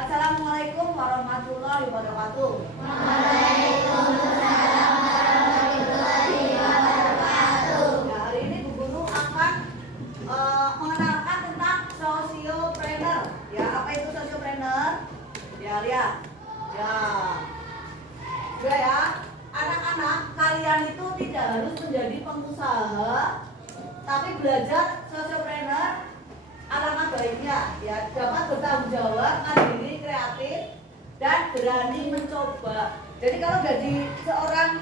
Assalamualaikum warahmatullahi wabarakatuh. Waalaikumsalam warahmatullahi wabarakatuh. Ya, hari ini Bu Guru akan mengenalkan tentang sosiopreneur. Ya, apa itu sosiopreneur? Ya, lihat. Ya. Sudah ya. Anak-anak, kalian itu tidak harus menjadi pengusaha, tapi belajar sosiopreneur alangkah baiknya. Ya, dapat bertanggung jawab, mandiri, kreatif, dan berani mencoba. Jadi kalau jadi seorang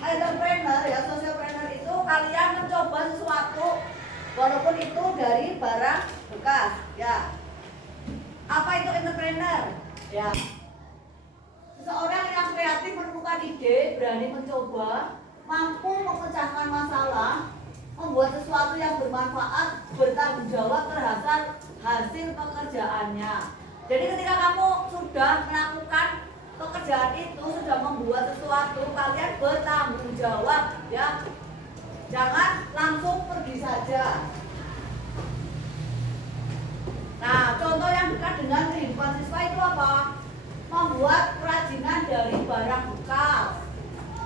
entrepreneur ya, sosiopreneur itu kalian mencoba sesuatu walaupun itu dari barang bekas. Ya. Apa itu entrepreneur? Ya. Seseorang yang kreatif menemukan ide, berani mencoba, mampu memecahkan masalah, membuat sesuatu yang bermanfaat, bertanggung jawab terhadap hasil pekerjaannya. Jadi ketika kamu sudah melakukan pekerjaan itu, sudah membuat sesuatu, kalian bertanggung jawab ya. Jangan langsung pergi saja. Nah, contoh yang dekat dengan kehidupan siswa itu apa? Membuat kerajinan dari barang bekas,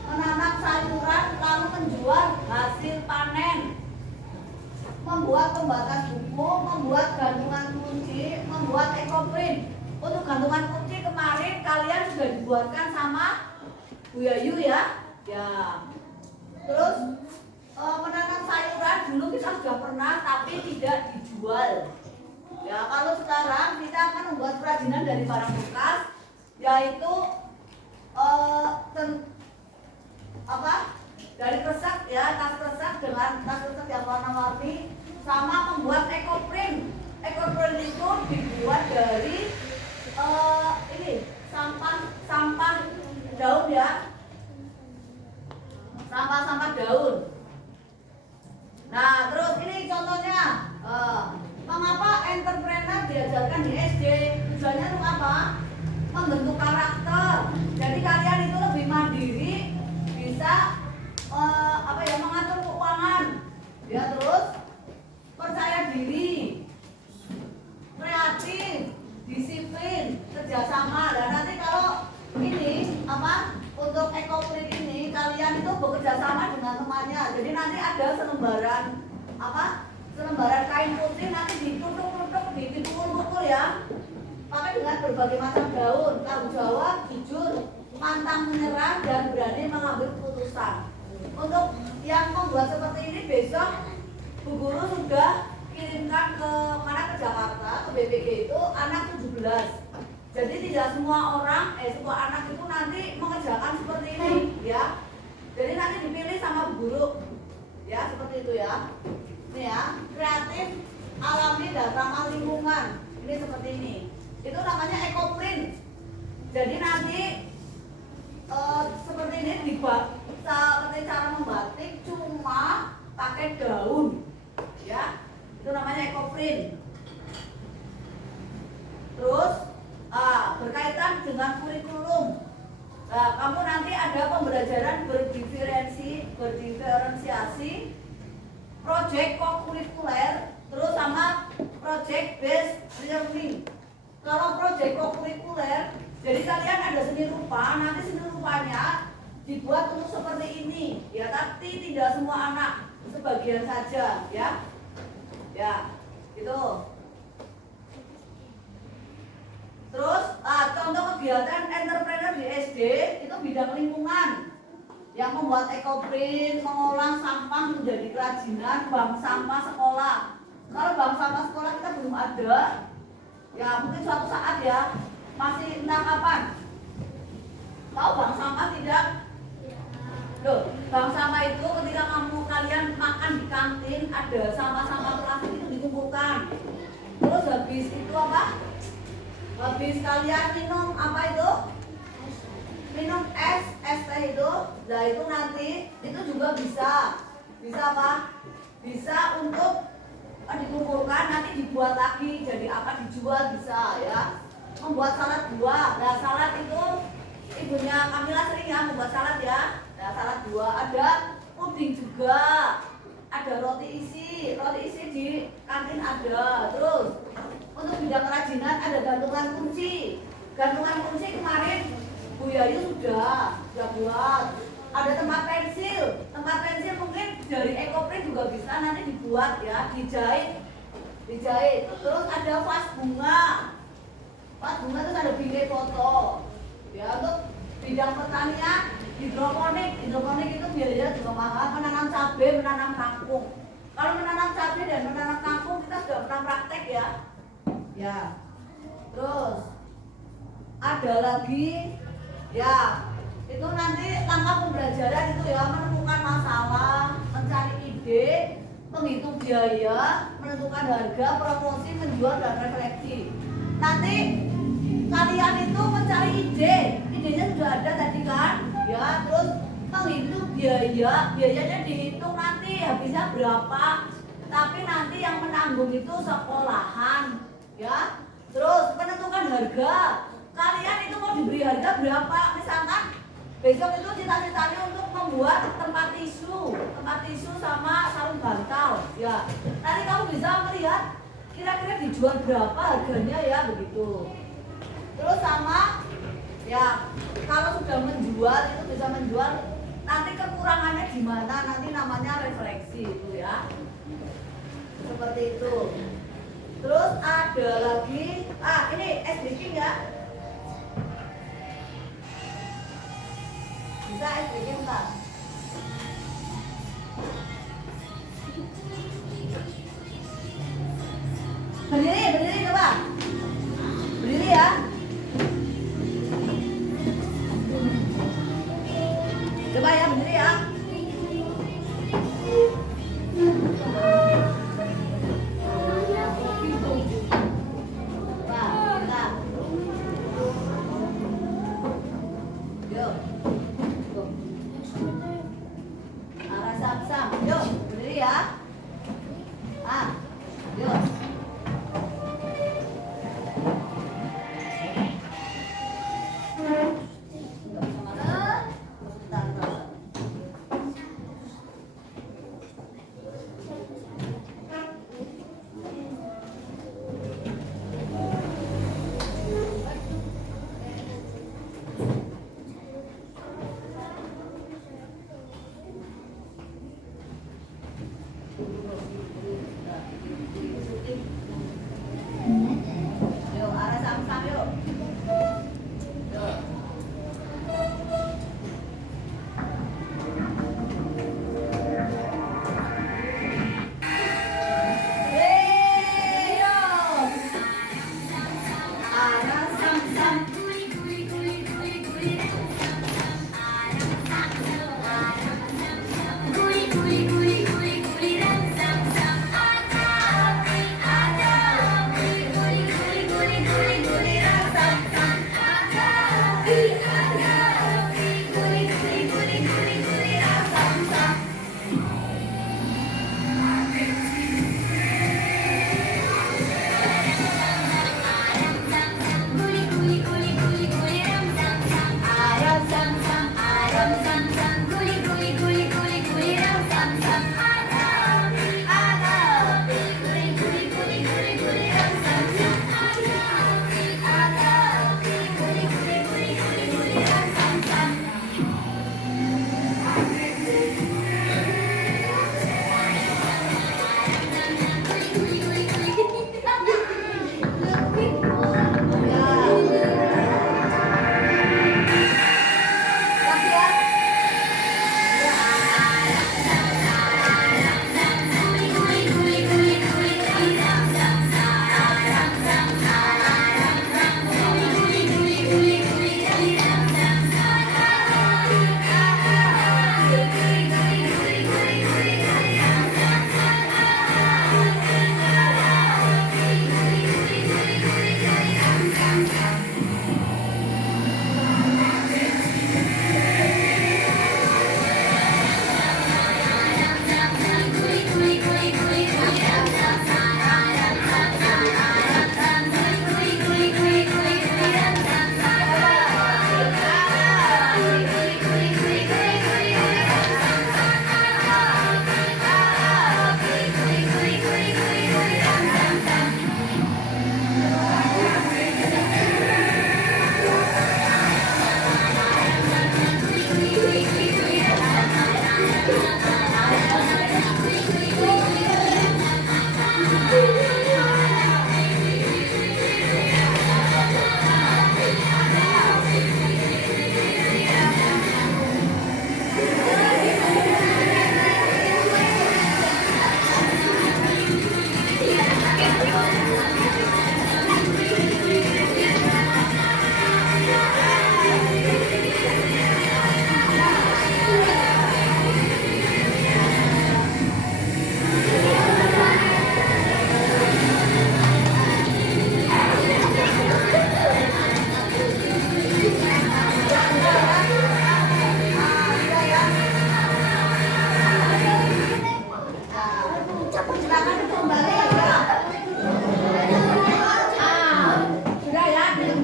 menanam sayuran lalu menjual hasil panen, membuat pembatas buku, membuat gantungan kunci, membuat ekoprint. Untuk gantungan kunci kemarin kalian sudah dibuatkan sama Bu Yayu ya. Ya. Terus menanam sayuran dulu kita sudah pernah tapi tidak dijual. Ya, kalau sekarang kita akan membuat kerajinan dari barang bekas, yaitu dari kresek ya, tas kresek dengan tas kresek yang warna-warni, sama membuat ekoprint. Ekoprint itu dibuat dari ini sampah daun ya, sampah daun. Nah, terus ini contohnya, mengapa entrepreneur diajarkan di SD? Tujuannya untuk apa? Membentuk karakter. Jadi kalian itu lebih mandiri, bisa mengatur keuangan. Ya, terus percaya diri, kreatif, disiplin, kerjasama. Dan nanti kalau ini untuk ekoprint ini kalian itu bekerja sama dengan temannya. Jadi nanti ada selembaran kain putih nanti ditutup-tutup, dipukul-pukul ya. Pakai dengan berbagai macam daun, tanggung jawab, jujur, pantang menyerah, dan berani mengambil keputusan. Untuk yang membuat seperti ini besok Bu Guru sudah kirimkan ke Jakarta, ke BPG itu anak 17. Jadi tidak semua anak itu nanti mengerjakan seperti ini ya. Jadi nanti dipilih sama Bu Guru. Ya, seperti itu ya. Ini ya, kreatif, alami, dan ramah lingkungan. Ini seperti ini. Itu namanya ekoprint. Jadi nanti seperti ini dibuat seperti cara membatik cuma pakai daun ya, itu namanya ekoprint. Terus berkaitan dengan kurikulum. Nah, kamu nanti ada pembelajaran berdiferensiasi, project kokurikuler, terus sama project based learning. Kalau project kokurikuler, jadi kalian ada seni rupa, nanti seni rupanya dibuat untuk seperti ini, ya. Tapi tidak semua anak, sebagian saja, ya. Ya, gitu. Terus contoh kegiatan entrepreneur di SD itu bidang lingkungan, yang membuat ekoprint, mengolah sampah menjadi kerajinan, bank sampah sekolah. Kalau bank sampah sekolah kita belum ada. Ya, mungkin suatu saat ya, masih entah kapan. Tahu bank sampah tidak? Loh, bank sampah itu ketika kalian makan di kantin, ada sampah-sampah plastik itu dikumpulkan. Terus habis itu apa? Habis kalian minum minum es teh itu, nah itu nanti itu juga bisa apa? Bisa untuk dikumpulkan, nanti dibuat lagi jadi akan dijual, bisa ya. Membuat salad buah. Nah, salad itu ibunya Kamila sering ya membuat salad ya. Nah, salad buah, ada puding juga, ada roti isi di kantin ada. Terus untuk bidang kerajinan ada gantungan kunci. Gantungan kunci kemarin Bu Yayu sudah buat. Ada tempat pensil mungkin dari Ekoprint juga bisa nanti dibuat ya, dijahit. Terus ada vas bunga terus ada bingkai foto. Ya untuk bidang pertanian hidroponik itu biayanya juga mahal. Menanam cabai, menanam kangkung. Kalau menanam cabai dan menanam kangkung kita sudah pernah praktek ya. Ya. Terus ada lagi ya, itu nanti langkah pembelajaran itu ya, menemukan masalah, mencari ide, menghitung biaya, menentukan harga, promosi, menjual dan refleksi. Nanti kalian itu mencari idenya sudah ada tadi kan? Ya, terus menghitung biayanya dihitung nanti habisnya berapa. Tapi nanti yang menanggung itu sekolahan, ya. Terus menentukan harga. Kalian itu mau diberi harga berapa? Misalkan besok itu cita-citanya untuk membuat tempat tisu sama sarung bantal, ya. Nanti kamu bisa melihat kira-kira dijual berapa harganya ya, begitu. Terus sama ya, kalau sudah menjual itu bisa menjual, nanti kekurangannya di mana, nanti namanya refleksi itu ya. Seperti itu. Terus ada lagi, ini SDK ya. Bisa SDK enggak? Berdiri coba. Berdiri ya. Coba ya, berdiri ya.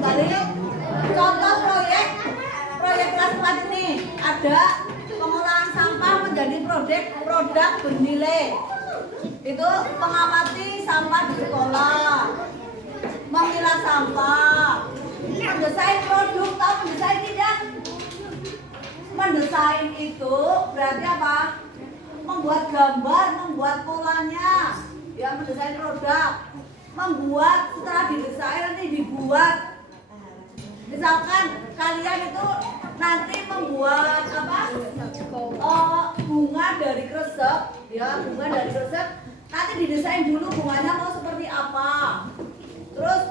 kembali. Contoh proyek kelas 4 ini ada pengolahan sampah menjadi produk bernilai. Itu mengamati sampah di sekolah, memilah sampah, mendesain produk. Tahu mendesain tidak? Mendesain itu berarti apa? Membuat gambar, membuat polanya, ya mendesain produk. Membuat, setelah didesain nanti dibuat. Misalkan kalian itu nanti membuat apa? Bunga dari kresek, ya bunga dari kresek. Nanti didesain dulu bunganya mau seperti apa. Terus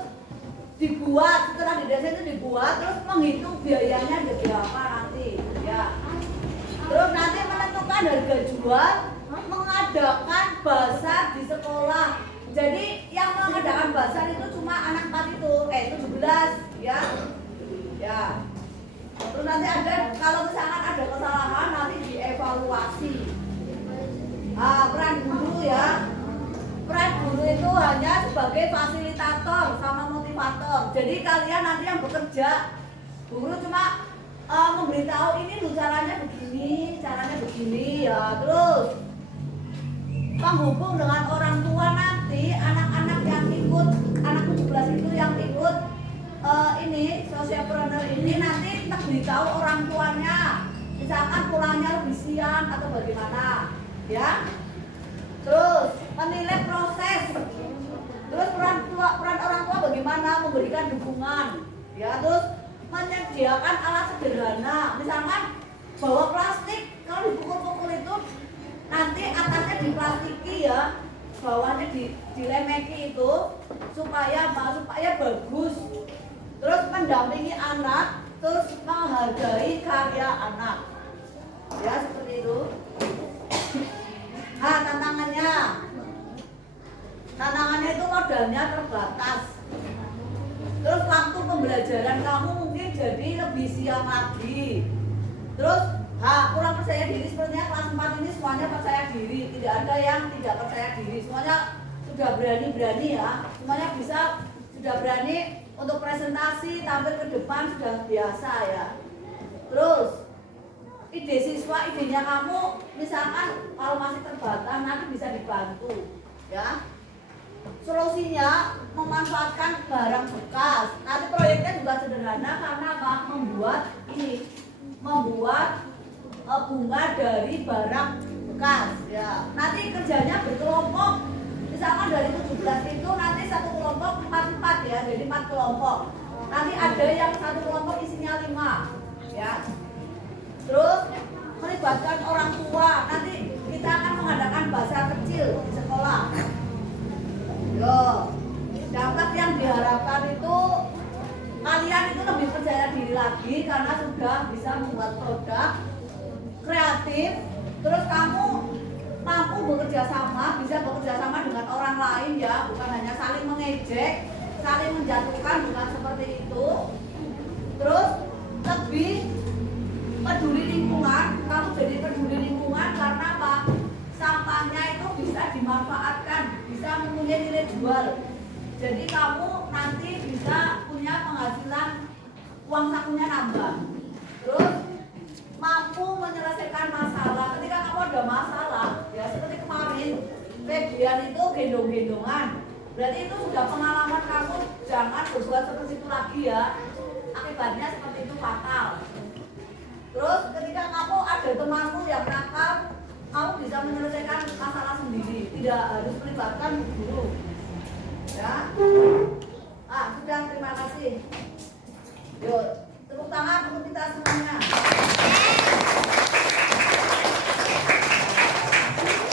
dibuat, setelah didesain itu dibuat, terus menghitung biayanya jadi apa nanti, ya. Terus nanti menentukan harga jual, mengadakan bazar di sekolah. Jadi yang mengadakan bazar itu cuma anak 4 itu, 17, ya. Ya. Terus nanti ada, kalau misalkan ada kesalahan nanti dievaluasi. Peran guru ya. Peran guru itu hanya sebagai fasilitator sama motivator. Jadi kalian nanti yang bekerja, guru cuma memberitahu ini loh caranya begini ya. Terus penghubung dengan orang tua nanti anak-anak yang ikut, anak 17 itu yang ikut ini sosiopreneur ini nanti tak beritahu orang tuanya, misalkan pulangnya lebih siang atau bagaimana, ya. Terus menilai proses. Terus peran orang tua bagaimana, memberikan dukungan, ya. Terus menyediakan alat sederhana, misalkan bawa plastik, kalau dipukul-pukul itu nanti atasnya diplastiki ya, bawahnya dilemeki itu supaya bagus. Terus mendampingi anak, terus menghargai karya anak, ya seperti itu. Nah tantangannya itu modalnya terbatas. Terus waktu pembelajaran kamu mungkin jadi lebih siang lagi. Terus kurang percaya diri, sepertinya kelas 4 ini semuanya percaya diri, tidak ada yang tidak percaya diri, semuanya sudah berani ya, semuanya sudah berani untuk presentasi, tampil ke depan sudah biasa ya. Terus ide siswa, idenya kamu misalkan kalau masih terbatas nanti bisa dibantu ya. Solusinya memanfaatkan barang bekas. Nanti proyeknya juga sederhana karena apa? Membuat bunga dari barang bekas ya. Nanti kerjanya berkelompok. Misalkan dari 17 itu nanti satu kelompok 4 ya, jadi 4 kelompok. Nanti ada yang satu kelompok isinya 5 ya. Terus melibatkan orang tua. Nanti kita akan mengadakan bazar kecil di sekolah. Dampak yang diharapkan itu kalian itu lebih percaya diri lagi karena sudah bisa membuat produk kreatif. Terus kamu mampu bekerja sama, bisa bekerja sama dengan orang lain ya, bukan hanya saling mengejek, saling menjatuhkan, bukan seperti itu. Terus lebih peduli lingkungan, kamu jadi peduli lingkungan karena apa? Sampahnya itu bisa dimanfaatkan, bisa mempunyai nilai jual. Jadi kamu nanti bisa punya penghasilan, uang sakunya nambah. Terus mampu menyelesaikan masalah. Ketika kamu ada masalah, ya seperti kemarin, Febian itu gendong-gendongan. Berarti itu sudah pengalaman kamu, jangan berbuat seperti itu lagi ya. Akibatnya seperti itu fatal. Terus ketika kamu ada temanmu yang nakal, kamu bisa menyelesaikan masalah sendiri, tidak harus melibatkan guru. Ya. Sudah, terima kasih. Yuk, tepuk tangan untuk kita semua.